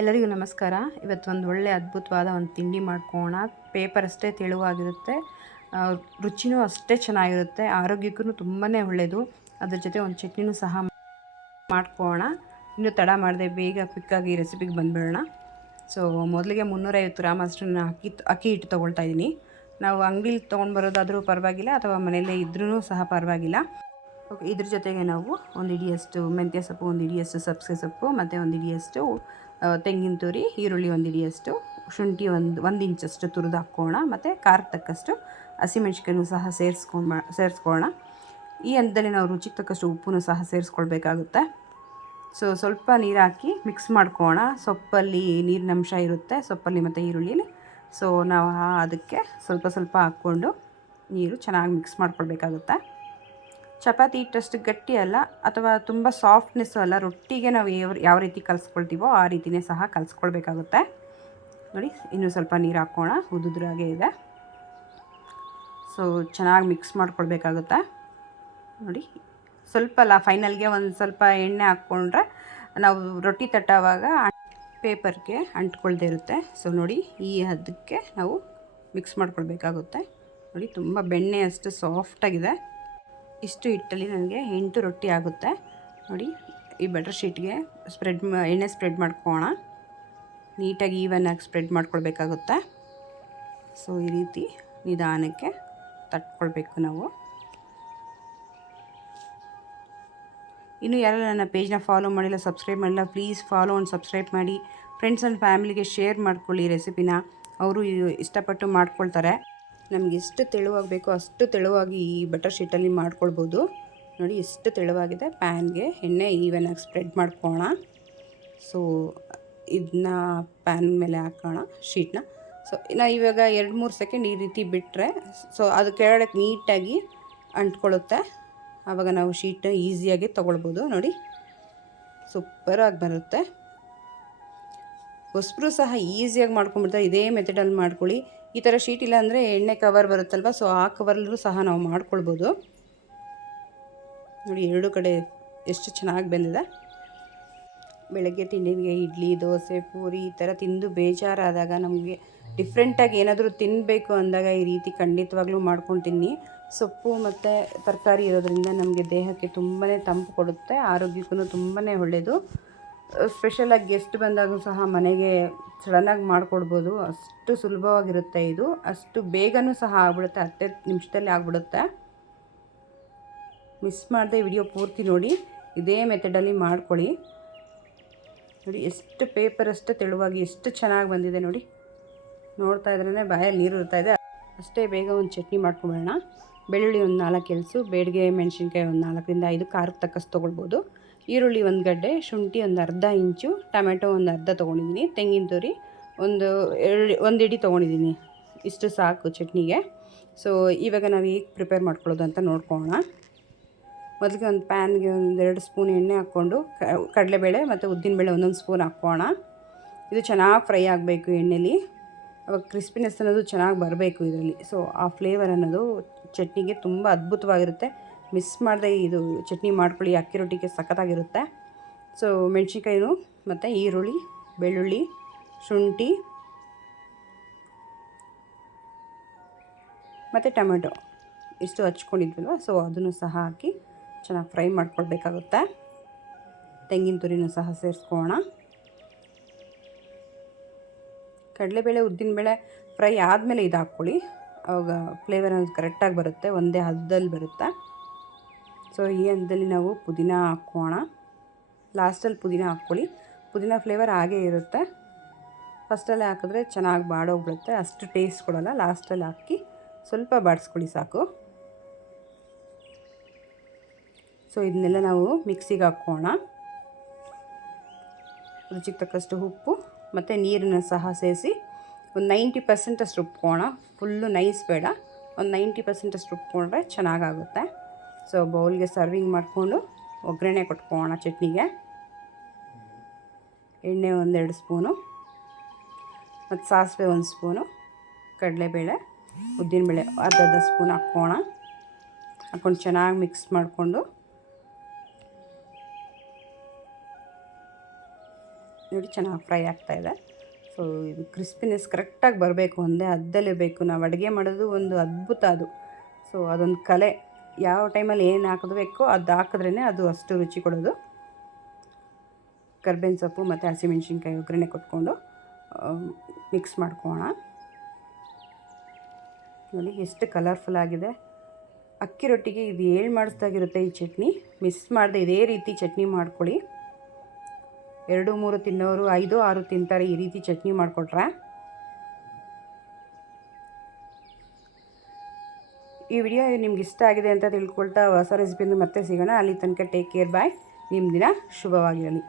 ಎಲ್ಲರಿಗೂ ನಮಸ್ಕಾರ. ಇವತ್ತು ಒಂದು ಒಳ್ಳೆ ಅದ್ಭುತವಾದ ಒಂದು ತಿಂಡಿ ಮಾಡ್ಕೋಣ ಪೇಪರ್ ಅಷ್ಟೇ ತೆಳುವಾಗಿರುತ್ತೆ. ರುಚಿನೂ ಅಷ್ಟೇ ಚೆನ್ನಾಗಿರುತ್ತೆ. ಆರೋಗ್ಯಕ್ಕೂ ತುಂಬಾ ಒಳ್ಳೆಯದು ಅದ್ರ ಜೊತೆ ಒಂದು ಚಟ್ನಿನೂ ಸಹ ಮಾಡ್ಕೋಣ ಇನ್ನೂ ತಡ ಮಾಡದೆ ಬೇಗ ಕ್ವಿಕ್ಕಾಗಿ ರೆಸಿಪಿಗೆ ಬಂದುಬಿಡೋಣ. ಸೊ ಮೊದಲಿಗೆ ಮುನ್ನೂರೈವತ್ತು ಗ್ರಾಮ್ ಅಷ್ಟನ್ನು ಅಕ್ಕಿ ಅಕ್ಕಿ ಹಿಟ್ಟು ತೊಗೊಳ್ತಾ ಇದ್ದೀನಿ. ನಾವು ಅಂಗಡಿಲಿ ತೊಗೊಂಡು ಬರೋದಾದರೂ ಪರವಾಗಿಲ್ಲ, ಅಥವಾ ಮನೆಯಲ್ಲೇ ಇದ್ರೂ ಸಹ ಪರವಾಗಿಲ್ಲ. ಓಕೆ ಇದ್ರ ಜೊತೆಗೆ ನಾವು ಒಂದು ಇಡಿಯಷ್ಟು ಮೆಂತ್ಯ ಸೊಪ್ಪು, ಒಂದು ಇಡಿಯಷ್ಟು ಸಬ್ಸಿಗೆ ಸೊಪ್ಪು, ಮತ್ತು ಒಂದು ಇಡಿಯಷ್ಟು ತೆಂಗಿನ ತುರಿ, ಈರುಳ್ಳಿ ಒಂದು ಹಿಡಿಯಷ್ಟು, ಶುಂಠಿ ಒಂದು ಒಂದು ಇಂಚಷ್ಟು ತುರಿದು ಹಾಕ್ಕೋಣ ಮತ್ತು ಖಾರ ತಕ್ಕಷ್ಟು ಹಸಿಮೆಣ್ಸಿಕಾಯನ್ನು ಸಹ ಸೇರಿಸ್ಕೊಂಡು ಸೇರಿಸ್ಕೊಳ್ಳೋಣ ಈ ಹಂತದಲ್ಲಿ ನಾವು ರುಚಿಗೆ ತಕ್ಕಷ್ಟು ಉಪ್ಪನ್ನು ಸಹ ಸೇರಿಸ್ಕೊಳ್ಬೇಕಾಗುತ್ತೆ. ಸೊ ಸ್ವಲ್ಪ ನೀರು ಹಾಕಿ ಮಿಕ್ಸ್ ಮಾಡ್ಕೋಣ ಸೊಪ್ಪಲ್ಲಿ ನೀರಿನ ಅಂಶ ಇರುತ್ತೆ, ಸೊಪ್ಪಲ್ಲಿ ಮತ್ತು ಈರುಳ್ಳಿಲಿ. ಸೊ ನಾವು ಅದಕ್ಕೆ ಸ್ವಲ್ಪ ಸ್ವಲ್ಪ ಹಾಕ್ಕೊಂಡು ನೀರು ಚೆನ್ನಾಗಿ ಮಿಕ್ಸ್ ಮಾಡ್ಕೊಳ್ಬೇಕಾಗುತ್ತೆ. ಚಪಾತಿ ಇಟ್ಟಷ್ಟು ಗಟ್ಟಿ ಅಲ್ಲ, ಅಥವಾ ತುಂಬ ಸಾಫ್ಟ್ನೆಸ್ಸು ಅಲ್ಲ, ರೊಟ್ಟಿಗೆ ನಾವು ಯಾವ ರೀತಿ ಕಲಿಸ್ಕೊಳ್ತೀವೋ ಆ ರೀತಿಯೇ ಸಹ ಕಲಿಸ್ಕೊಳ್ಬೇಕಾಗುತ್ತೆ. ನೋಡಿ, ಇನ್ನೂ ಸ್ವಲ್ಪ ನೀರು ಹಾಕ್ಕೋಣ ಉದುದ್ರಾಗೆ ಇದೆ. ಸೊ ಚೆನ್ನಾಗಿ ಮಿಕ್ಸ್ ಮಾಡ್ಕೊಳ್ಬೇಕಾಗುತ್ತೆ? ನೋಡಿ ಸ್ವಲ್ಪ ಅಲ್ಲ ಫೈನಲ್ಗೆ ಒಂದು ಸ್ವಲ್ಪ ಎಣ್ಣೆ ಹಾಕ್ಕೊಂಡ್ರೆ ನಾವು ರೊಟ್ಟಿ ತಟ್ಟೋವಾಗ ಪೇಪರ್ಗೆ ಅಂಟ್ಕೊಳ್ದೇ ಇರುತ್ತೆ. ಸೊ ನೋಡಿ, ಈ ಹದಕ್ಕೆ ನಾವು ಮಿಕ್ಸ್ ಮಾಡ್ಕೊಳ್ಬೇಕಾಗುತ್ತೆ. ನೋಡಿ, ತುಂಬ ಬೆಣ್ಣೆ ಅಷ್ಟು ಸಾಫ್ಟಾಗಿದೆ ಇಷ್ಟು ಹಿಟ್ಟಲ್ಲಿ ನನಗೆ ಎಂಟು ರೊಟ್ಟಿ ಆಗುತ್ತೆ. ನೋಡಿ, ಈ ಬಟರ್ ಶೀಟ್ಗೆ ಸ್ಪ್ರೆಡ್ ಎಣ್ಣೆ ಸ್ಪ್ರೆಡ್ ಮಾಡ್ಕೋಣ ನೀಟಾಗಿ ಈವನ್ನಾಗಿ ಸ್ಪ್ರೆಡ್ ಮಾಡ್ಕೊಳ್ಬೇಕಾಗುತ್ತೆ. ಸೊ ಈ ರೀತಿ ನಿಧಾನಕ್ಕೆ ತಟ್ಕೊಳ್ಬೇಕು ನಾವು. ಇನ್ನು ಯಾರೆಲ್ಲ ನನ್ನ ಪೇಜ್ನ ಫಾಲೋ ಮಾಡಿಲ್ಲ ಸಬ್ಸ್ಕ್ರೈಬ್ ಮಾಡಿಲ್ಲ ಪ್ಲೀಸ್ ಫಾಲೋ ಆ್ಯಂಡ್ ಸಬ್ಸ್ಕ್ರೈಬ್ ಮಾಡಿ. ಫ್ರೆಂಡ್ಸ್ ಆ್ಯಂಡ್ ಫ್ಯಾಮಿಲಿಗೆ ಶೇರ್ ಮಾಡ್ಕೊಳ್ಳಿ ರೆಸಿಪಿನ ಅವರು ಇಷ್ಟಪಟ್ಟು ಮಾಡ್ಕೊಳ್ತಾರೆ. ನಮಗೆ ಎಷ್ಟು ತೆಳುವಾಗಬೇಕೋ ಅಷ್ಟು ತೆಳುವಾಗಿ ಈ ಬಟರ್ ಶೀಟಲ್ಲಿ ಮಾಡ್ಕೊಳ್ಬೋದು. ನೋಡಿ, ಎಷ್ಟು ತೆಳುವಾಗಿದೆ. ಪ್ಯಾನ್ಗೆ ಎಣ್ಣೆ ಈವನಾಗಿ ಸ್ಪ್ರೆಡ್ ಮಾಡ್ಕೋಣ ಸೊ ಇದನ್ನ ಪ್ಯಾನ್ ಮೇಲೆ ಹಾಕೋಣ ಶೀಟ್ನ ಸೊ ನಾ ಇವಾಗ ಎರಡು ಮೂರು ಸೆಕೆಂಡ್ ಈ ರೀತಿ ಬಿಟ್ಟರೆ ಸೊ ಅದು ಕೆಳಗೆ ನೀಟಾಗಿ ಅಂಟ್ಕೊಳ್ಳುತ್ತೆ ಆವಾಗ ನಾವು ಶೀಟ್ ಈಸಿಯಾಗಿ ತೊಗೊಳ್ಬೋದು. ನೋಡಿ ಸೂಪರಾಗಿ ಬರುತ್ತೆ. ಹೊಸಬ್ರು ಸಹ ಈಸಿಯಾಗಿ ಮಾಡ್ಕೊಂಬಿಡ್ತಾರೆ ಇದೇ ಮೆಥಡಲ್ಲಿ ಮಾಡ್ಕೊಳ್ಳಿ. ಈ ಥರ ಶೀಟ್ ಇಲ್ಲ ಅಂದರೆ ಎಣ್ಣೆ ಕವರ್ ಬರುತ್ತಲ್ವ? ಸೊ ಆ ಕವರ್ಲೂ ಸಹ ನಾವು ಮಾಡ್ಕೊಳ್ಬೋದು. ನೋಡಿ, ಎರಡು ಕಡೆ ಎಷ್ಟು ಚೆನ್ನಾಗಿ ಬಂದಿದೆ. ಬೆಳಗ್ಗೆ ತಿಂಡಿಗೆ ಇಡ್ಲಿ, ದೋಸೆ, ಪೂರಿ ಈ ಥರ ತಿಂದು ಬೇಜಾರಾದಾಗ ನಮಗೆ ಡಿಫ್ರೆಂಟಾಗಿ ಏನಾದರೂ ತಿನ್ನಬೇಕು ಅಂದಾಗ ಈ ರೀತಿ ಖಂಡಿತವಾಗ್ಲೂ ಮಾಡ್ಕೊಂಡು ತಿನ್ನಿ. ಸೊಪ್ಪು ಮತ್ತು ತರಕಾರಿ ಇರೋದ್ರಿಂದ ನಮಗೆ ದೇಹಕ್ಕೆ ತುಂಬಾ ತಂಪು ಕೊಡುತ್ತೆ ಆರೋಗ್ಯಕ್ಕೂ ತುಂಬಾ ಒಳ್ಳೆಯದು ಸ್ಪೆಷಲಾಗಿ ಗೆಸ್ಟ್ ಬಂದಾಗ ಸಹ ಮನೆಗೆ ಸಡನ್ನಾಗಿ ಮಾಡಿಕೊಡ್ಬೋದು. ಅಷ್ಟು ಸುಲಭವಾಗಿರುತ್ತೆ ಇದು. ಅಷ್ಟು ಬೇಗನೂ ಸಹ ಆಗ್ಬಿಡುತ್ತೆ, ಹತ್ತೇ ನಿಮಿಷದಲ್ಲಿ ಆಗ್ಬಿಡುತ್ತೆ. ಮಿಸ್ ಮಾಡದೆ ವಿಡಿಯೋ ಪೂರ್ತಿ ನೋಡಿ, ಇದೇ ಮೆಥಡಲ್ಲಿ ಮಾಡ್ಕೊಳ್ಳಿ. ನೋಡಿ, ಎಷ್ಟು ಪೇಪರ್ ಅಷ್ಟು ತೆಳುವಾಗಿ, ಎಷ್ಟು ಚೆನ್ನಾಗಿ ಬಂದಿದೆ ನೋಡಿ. ನೋಡ್ತಾ ಇದ್ರೇ ಬಾಯಲ್ಲಿ ನೀರು ಇರ್ತಾ ಇದೆ. ಅಷ್ಟೇ ಬೇಗ ಒಂದು ಚಟ್ನಿ ಮಾಡ್ಕೊಂಬಿಡೋಣ ಬೆಳ್ಳುಳ್ಳಿ ಒಂದು ನಾಲ್ಕು ಎಲ್ಸು ಬೇಡಿಗೆ ಮೆಣಸಿನ್ಕಾಯಿ ಒಂದು ನಾಲ್ಕರಿಂದ ಐದು ಖಾರಕ್ಕೆ ತಕ್ಕಷ್ಟು ತೊಗೊಳ್ಬೋದು. ಈರುಳ್ಳಿ ಒಂದು ಗಡ್ಡೆ, ಶುಂಠಿ ಒಂದು ಅರ್ಧ ಇಂಚು, ಟೊಮೆಟೊ ಒಂದು ಅರ್ಧ ತೊಗೊಂಡಿದ್ದೀನಿ. ತೆಂಗಿನ ತುರಿ ಒಂದು ಎರಡು, ಒಂದು ಇಡಿ ತೊಗೊಂಡಿದ್ದೀನಿ. ಇಷ್ಟು ಸಾಕು ಚಟ್ನಿಗೆ. ಸೊ ಇವಾಗ ನಾವು ಹೇಗೆ ಪ್ರಿಪೇರ್ ಮಾಡ್ಕೊಳ್ಳೋದು ಅಂತ ನೋಡ್ಕೊಳ್ಳೋಣ. ಮೊದಲಿಗೆ ಒಂದು ಪ್ಯಾನ್ಗೆ ಒಂದು ಎರಡು ಸ್ಪೂನ್ ಎಣ್ಣೆ ಹಾಕ್ಕೊಂಡು ಕಡಲೆಬೇಳೆ ಮತ್ತು ಉದ್ದಿನಬೇಳೆ ಒಂದೊಂದು ಸ್ಪೂನ್ ಹಾಕ್ಕೋಣ ಇದು ಚೆನ್ನಾಗಿ ಫ್ರೈ ಆಗಬೇಕು ಎಣ್ಣೆಲಿ. ಅವಾಗ ಕ್ರಿಸ್ಪಿನೆಸ್ ಅನ್ನೋದು ಚೆನ್ನಾಗಿ ಬರಬೇಕು ಇದರಲ್ಲಿ. ಸೊ ಆ ಫ್ಲೇವರ್ ಅನ್ನೋದು ಚಟ್ನಿಗೆ ತುಂಬ ಅದ್ಭುತವಾಗಿರುತ್ತೆ. ಮಿಸ್ ಮಾಡದೆ ಇದು ಚಟ್ನಿ ಮಾಡ್ಕೊಳ್ಳಿ, ಅಕ್ಕಿ ರೊಟ್ಟಿಗೆ ಸಖತ್ತಾಗಿರುತ್ತೆ. ಸೊ ಮೆಣಸಿನ್ಕಾಯಿನು ಮತ್ತು ಈರುಳ್ಳಿ, ಬೆಳ್ಳುಳ್ಳಿ, ಶುಂಠಿ, ಮತ್ತು ಟೊಮೆಟೊ. ಇಷ್ಟು ಹಚ್ಕೊಂಡಿದ್ವಲ್ವ? ಸೊ ಅದನ್ನು ಸಹ ಹಾಕಿ ಚೆನ್ನಾಗಿ ಫ್ರೈ ಮಾಡ್ಕೊಳ್ಬೇಕಾಗುತ್ತೆ. ತೆಂಗಿನ ತುರಿನೂ ಸಹ ಸೇರಿಸ್ಕೋಣ ಕಡಲೆಬೇಳೆ ಉದ್ದಿನಬೇಳೆ ಫ್ರೈ ಆದಮೇಲೆ ಇದು ಹಾಕ್ಕೊಳ್ಳಿ ಅವಾಗ ಫ್ಲೇವರ್ ಕರೆಕ್ಟಾಗಿ ಬರುತ್ತೆ, ಒಂದೇ ಹದದಲ್ಲಿ ಬರುತ್ತೆ. ಸೊ ಈ ಹಂತದಲ್ಲಿ ನಾವು ಪುದೀನ ಹಾಕ್ಕೋಣ. ಲಾಸ್ಟಲ್ಲಿ ಪುದೀನ ಹಾಕ್ಕೊಳ್ಳಿ. ಪುದೀನ ಫ್ಲೇವರ್ ಹಾಗೇ ಇರುತ್ತೆ. ಫಸ್ಟಲ್ಲೇ ಹಾಕಿದ್ರೆ ಚೆನ್ನಾಗಿ ಬಾಡೋಗ್ಬಿಡುತ್ತೆ. ಅಷ್ಟು ಟೇಸ್ಟ್ ಕೊಡೋಲ್ಲ. ಲಾಸ್ಟಲ್ಲಿ ಹಾಕಿ ಸ್ವಲ್ಪ ಬಾಡಿಸ್ಕೊಳ್ಳಿ ಸಾಕು. ಸೊ ಇದನ್ನೆಲ್ಲ ನಾವು ಮಿಕ್ಸಿಗೆ ಹಾಕ್ಕೋಣ. ರುಚಿಗೆ ತಕ್ಕಷ್ಟು ಉಪ್ಪು ಮತ್ತು ನೀರನ್ನು ಸಹ ಸೇರಿಸಿ ಒಂದು ನೈಂಟಿ ಪರ್ಸೆಂಟ್ ಅಷ್ಟು ರುಬ್ಕೋಣ ಫುಲ್ಲು ನೈಸ್ ಬೇಡ. ಒಂದು ನೈಂಟಿ ಪರ್ಸೆಂಟ್ ಅಷ್ಟು ರುಬ್ಕೊಂಡ್ರೆ ಚೆನ್ನಾಗಾಗುತ್ತೆ. ಸೊ ಬೌಲ್ಗೆ ಸರ್ವಿಂಗ್ ಮಾಡಿಕೊಂಡು ಒಗ್ಗರಣೆ ಕೊಟ್ಕೋಣ ಚಟ್ನಿಗೆ. ಎಣ್ಣೆ ಒಂದೆರಡು ಸ್ಪೂನು, ಮತ್ತು ಸಾಸಿವೆ ಒಂದು ಸ್ಪೂನು, ಕಡಲೆಬೇಳೆ, ಉದ್ದಿನಬೇಳೆ ಅರ್ಧ ಅರ್ಧ ಸ್ಪೂನ್ ಹಾಕ್ಕೋಣ ಹಾಕ್ಕೊಂಡು ಚೆನ್ನಾಗಿ ಮಿಕ್ಸ್ ಮಾಡಿಕೊಂಡು. ನೋಡಿ ಚೆನ್ನಾಗಿ ಫ್ರೈ ಆಗ್ತಾಯಿದೆ ಸೊ ಇದು ಕ್ರಿಸ್ಪಿನೆಸ್ ಕರೆಕ್ಟಾಗಿ ಬರಬೇಕು, ಒಂದೇ ಹದ್ದಲ್ಲಿರಬೇಕು ನಾವು ಅಡುಗೆ ಮಾಡೋದು ಒಂದು ಅದ್ಭುತ ಅದು. ಸೊ ಅದೊಂದು ಕಲೆ. ಯಾವ ಟೈಮಲ್ಲಿ ಏನು ಹಾಕಬೇಕು ಅದು ಹಾಕಿದ್ರೇ ಅದು ಅಷ್ಟು ರುಚಿ ಕೊಡೋದು. ಕರ್ಬೇವಿನ ಸೊಪ್ಪು ಮತ್ತು ಹಸಿಮೆಣ್ಸಿನ್ಕಾಯಿ ಒಗ್ಗರಣೆ ಕೊಟ್ಕೊಂಡು ಮಿಕ್ಸ್ ಮಾಡ್ಕೋಣ ನೋಡಿ ಎಷ್ಟು ಕಲರ್ಫುಲ್ ಆಗಿದೆ. ಅಕ್ಕಿ ರೊಟ್ಟಿಗೆ ಇದು ಏಳು ಮಾಡಿಸ್ದಾಗಿರುತ್ತೆ ಈ ಚಟ್ನಿ. ಮಿಸ್ ಮಾಡಿದೆ ಇದೇ ರೀತಿ ಚಟ್ನಿ ಮಾಡ್ಕೊಳ್ಳಿ. ಎರಡು, ಮೂರು ತಿನ್ನೋರು, ಐದು, ಆರು ತಿಂತಾರೆ ಈ ರೀತಿ ಚಟ್ನಿ ಮಾಡಿಕೊಟ್ರೆ. ಈ ವಿಡಿಯೋ ನಿಮ್ಗೆ ಇಷ್ಟ ಆಗಿದೆ ಅಂತ ತಿಳ್ಕೊಳ್ತಾ ಹೊಸ ರೆಸಿಪಿಯಿಂದ ಮತ್ತೆ ಸಿಗೋಣ. ಅಲ್ಲಿ ತನಕ ಟೇಕ್ ಕೇರ್ ಬಾಯ್ ನಿಮ್ಮ ದಿನ ಶುಭವಾಗಿರಲಿ.